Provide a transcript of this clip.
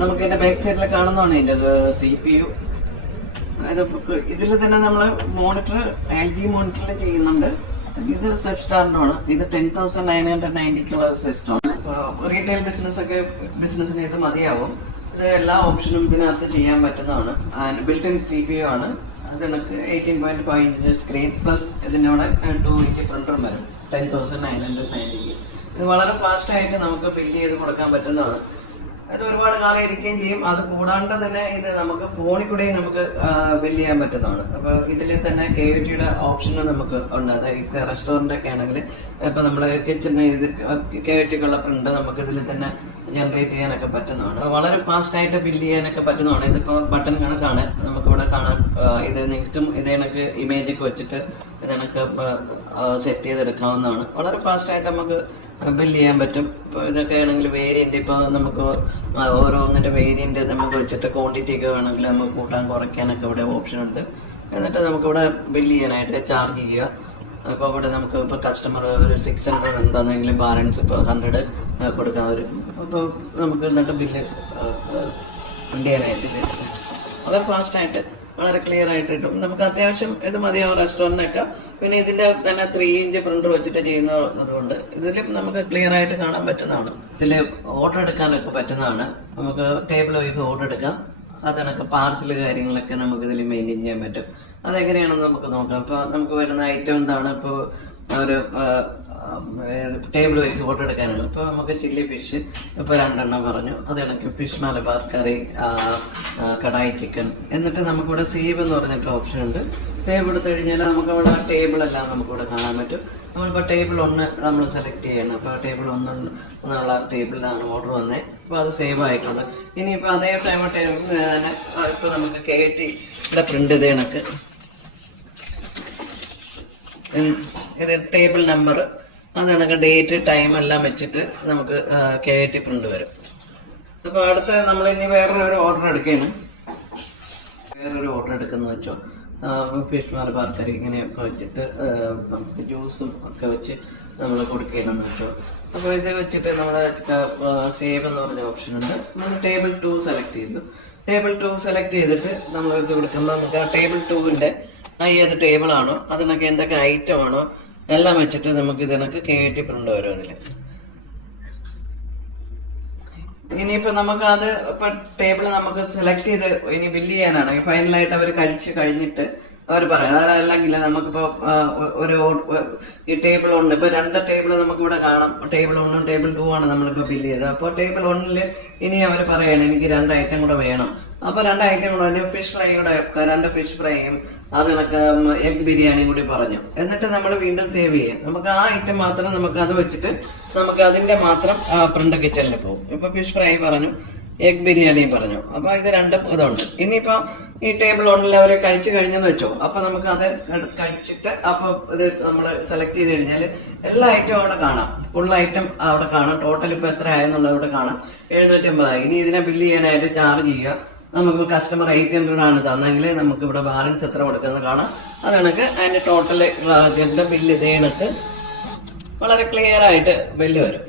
നമുക്ക് ഇതിന്റെ ബാക്ക് സൈഡിൽ കാണുന്നതാണ് ഇതിന്റെ CPU. ഇതിൽ തന്നെ നമ്മൾ മോണിറ്റർ LG മോണിറ്ററിൽ ചെയ്യുന്നുണ്ട്. ഇത് സെപ്സ്റ്റാറിന്റെ ആണ്. ഇത് 10,990 സിസ്റ്റമാണ്. റീറ്റെയിൽ ബിസിനസ്സിന് ഇത് മതിയാവും. ഇത് എല്ലാ ഓപ്ഷനും ഇതിനകത്ത് ചെയ്യാൻ പറ്റുന്നതാണ്. ബിൽറ്റ് ഇൻ CPU ആണ്. അത് നമുക്ക് 18.5 ഇഞ്ച് സ്ക്രീൻ പ്ലസ് ഇതിനോടെ 2 ഇഞ്ച് പ്രിന്റർ വരും. 10,990. ഇത് വളരെ ഫാസ്റ്റ് ആയിട്ട് നമുക്ക് ബില്ല് ചെയ്ത് കൊടുക്കാൻ പറ്റുന്നതാണ്. അത് ഒരുപാട് കാലം ഇരിക്കുകയും ചെയ്യും. അത് കൂടാണ്ട് തന്നെ ഇത് നമുക്ക് ഫോണിൽ കൂടെ നമുക്ക് ബില്ല് ചെയ്യാൻ പറ്റുന്നതാണ്. അപ്പൊ ഇതിൽ തന്നെ KVTയുടെ ഓപ്ഷൻ നമുക്ക് ഉണ്ട്. അതായത് റെസ്റ്റോറന്റ് ഒക്കെ ആണെങ്കിൽ ഇപ്പൊ നമ്മുടെ കിച്ചണിന് ഇത് KVTക്കുള്ള പ്രിന്റ് നമുക്ക് ഇതിൽ തന്നെ ജനറേറ്റ് ചെയ്യാനൊക്കെ പറ്റുന്നതാണ്. വളരെ ഫാസ്റ്റ് ആയിട്ട് ബില്ല് ചെയ്യാനൊക്കെ പറ്റുന്നതാണ്. ഇതിപ്പോ ബട്ടൺ കണക്കാണ് നമുക്കിവിടെ കാണാൻ. ഇത് നിങ്ങൾക്കും ഇതേണക്ക് ഇമേജ് ഒക്കെ വെച്ചിട്ട് ഇതേണക്ക് സെറ്റ് ചെയ്തെടുക്കാവുന്നതാണ്. വളരെ ഫാസ്റ്റ് ആയിട്ട് നമുക്ക് ബില്ല് ചെയ്യാൻ പറ്റും. ഇപ്പോൾ ഇതൊക്കെ ആണെങ്കിൽ വേരിയന്റ് ഇപ്പോൾ നമുക്ക് ഓരോന്നിന്റെ വേരിയന്റ് നമുക്ക് വെച്ചിട്ട് ക്വാണ്ടിറ്റി ഒക്കെ വേണമെങ്കിൽ നമുക്ക് കൂട്ടാൻ കുറയ്ക്കാനൊക്കെ ഇവിടെ ഓപ്ഷൻ ഉണ്ട്. എന്നിട്ട് നമുക്കിവിടെ ബില്ല് ചെയ്യാനായിട്ട് ചാർജ് ചെയ്യുക. അപ്പോൾ ഇവിടെ നമുക്ക് ഇപ്പോൾ കസ്റ്റമർ ഒരു 600 എന്താണെങ്കിലും ബാലൻസ് ഇപ്പോൾ 100 കൊടുക്കാൻ വരും. അപ്പോൾ നമുക്ക് എന്നിട്ട് ബില്ല് ചെയ്യാനായിട്ട് വളരെ ഫാസ്റ്റായിട്ട് വളരെ ക്ലിയർ ആയിട്ട് കിട്ടും. നമുക്ക് അത്യാവശ്യം ഇത് മതിയാവും റെസ്റ്റോറൻറ്റിനൊക്കെ. പിന്നെ ഇതിന്റെ തന്നെ 3 ഇഞ്ച് പ്രിന്റർ വെച്ചിട്ട് ചെയ്യുന്നതുകൊണ്ട് ഇതിലും നമുക്ക് ക്ലിയർ ആയിട്ട് കാണാൻ പറ്റുന്നതാണ്. ഇതിൽ ഓർഡർ എടുക്കാനൊക്കെ പറ്റുന്നതാണ്. നമുക്ക് ടേബിൾ വൈസ് ഓർഡർ എടുക്കാം. അതിനൊക്കെ പാർസൽ കാര്യങ്ങളൊക്കെ നമുക്ക് ഇതിൽ മെയിൻറ്റെയിൻ ചെയ്യാൻ പറ്റും. അതെങ്ങനെയാണെന്ന് നമുക്ക് നോക്കാം. ഇപ്പോൾ നമുക്ക് വരുന്ന ഐറ്റം എന്താണ്, ഇപ്പോൾ ഒരു ടേബിൾ വൈസ് ഓർഡർ എടുക്കാനാണ്. ഇപ്പോൾ നമുക്ക് ചില്ലി ഫിഷ് ഇപ്പോൾ 2 എണ്ണം പറഞ്ഞു. അത് കണക്ക് ഫിഷ് മലബാർ കറി, കടായി ചിക്കൻ. എന്നിട്ട് നമുക്കിവിടെ സേവ് എന്ന് പറഞ്ഞിട്ട് ഓപ്ഷൻ ഉണ്ട്. സേവ് എടുത്തു കഴിഞ്ഞാൽ നമുക്കവിടെ ടേബിളെല്ലാം നമുക്കിവിടെ കാണാൻ പറ്റും. നമ്മളിപ്പോൾ ടേബിൾ 1 നമ്മൾ സെലക്ട് ചെയ്യണം. അപ്പോൾ ടേബിൾ 1 എന്നുള്ള ടേബിളിലാണ് ഓർഡർ വന്നത്. അപ്പോൾ അത് സേവ് ആയിട്ടുണ്ട്. ഇനിയിപ്പോൾ അതേ ടൈം തന്നെ ഇപ്പോൾ നമുക്ക് KVTയുടെ പ്രിന്റ് ഇത് കണക്ക് ഇത് ടേബിൾ നമ്പർ, അത് കണക്ക് ഡേറ്റ് ടൈം എല്ലാം വെച്ചിട്ട് നമുക്ക് KVT പ്രിന്റ് വരും. അപ്പോൾ അടുത്ത നമ്മൾ ഇനി വേറൊരു ഓർഡർ എടുക്കുകയാണ്. വേറൊരു ഓർഡർ എടുക്കുന്ന വെച്ചോ ഫിഷ് മലബാർ കറി ഇങ്ങനെയൊക്കെ വെച്ചിട്ട് നമുക്ക് ജ്യൂസും ഒക്കെ വെച്ച് നമ്മൾ കൊടുക്കുകയാണെന്ന് വെച്ചോ. അപ്പോൾ ഇത് വെച്ചിട്ട് നമ്മുടെ സേവ് എന്ന് പറഞ്ഞ ഓപ്ഷൻ ഉണ്ട്. നമ്മൾ ടേബിൾ 2 സെലക്ട് ചെയ്തു. ടേബിൾ 2 സെലക്ട് ചെയ്തിട്ട് നമ്മൾ ഇത് കൊടുക്കുമ്പോൾ നമുക്ക് ആ ടേബിൾ 2ന്റെ ഏത് ടേബിൾ ആണോ അതിനൊക്കെ എന്തൊക്കെ ഐറ്റം ആണോ എല്ലാം വെച്ചിട്ട് നമുക്ക് ഇതിനൊക്കെ KVT പ്രിന്റ് വരും അതിൽ. ഇനിയിപ്പോ നമുക്ക് അത് ഇപ്പൊ ടേബിൾ നമുക്ക് സെലക്ട് ചെയ്ത് ഇനി ബില്ല് ചെയ്യാനാണെങ്കിൽ ഫൈനലായിട്ട് അവർ കഴിച്ച് കഴിഞ്ഞിട്ട് അവർ പറയാം. അതല്ലെങ്കിൽ നമുക്കിപ്പോ ഈ ടേബിൾ 1 ഇപ്പൊ 2 ടേബിൾ നമുക്ക് ഇവിടെ കാണാം. ടേബിൾ 1 ടേബിൾ 2 ആണ് നമ്മളിപ്പോ ബില്ല് ചെയ്തത്. അപ്പോൾ ടേബിൾ 1 ഇനി അവർ പറയാണ് എനിക്ക് 2 ഐറ്റം കൂടെ വേണം. അപ്പൊ 2 ഐറ്റം കൂടെ ഫിഷ് ഫ്രൈ കൂടെ 2 ഫിഷ് ഫ്രൈയും അതിനൊക്കെ എഗ് ബിരിയാണിയും കൂടി പറഞ്ഞു. എന്നിട്ട് നമ്മൾ വീണ്ടും സേവ് ചെയ്യാം. നമുക്ക് ആ ഐറ്റം മാത്രം നമുക്ക് അത് വെച്ചിട്ട് നമുക്ക് അതിന്റെ മാത്രം പ്രിന്റ് കിച്ചണിൽ പോകും. ഇപ്പൊ ഫിഷ് ഫ്രൈ പറഞ്ഞു, എഗ് ബിരിയാണിയും പറഞ്ഞു. അപ്പൊ ഇത് 2 ഇതുണ്ട്. ഇനിയിപ്പോ ഈ ടേബിൾ 1 അവർ കഴിച്ചു കഴിഞ്ഞെന്ന് വെച്ചോ. അപ്പൊ നമുക്ക് അത് കഴിച്ചിട്ട് അപ്പൊ ഇത് നമ്മൾ സെലക്ട് ചെയ്ത് കഴിഞ്ഞാല് എല്ലാ ഐറ്റവും അവിടെ കാണാം. ഫുൾ ഐറ്റം അവിടെ കാണാം. ടോട്ടൽ ഇപ്പൊ എത്ര ആയെന്നുള്ളത് ഇവിടെ കാണാം. 750. ഇതിനി ഇതിനെ ബില്ല് ചെയ്യാനായിട്ട് ചാർജ് ചെയ്യുക. നമുക്ക് കസ്റ്റമർ 800 ആണ് തന്നെങ്കിൽ നമുക്ക് ഇവിടെ ബാലൻസ് എത്ര കൊടുക്കുന്നത് കാണാം. അത് കണക്ക് അതിന്റെ ടോട്ടൽ ബില്ല് ഇതേ കണക്ക് വളരെ ക്ലിയർ ആയിട്ട് ബില്ല് വരും.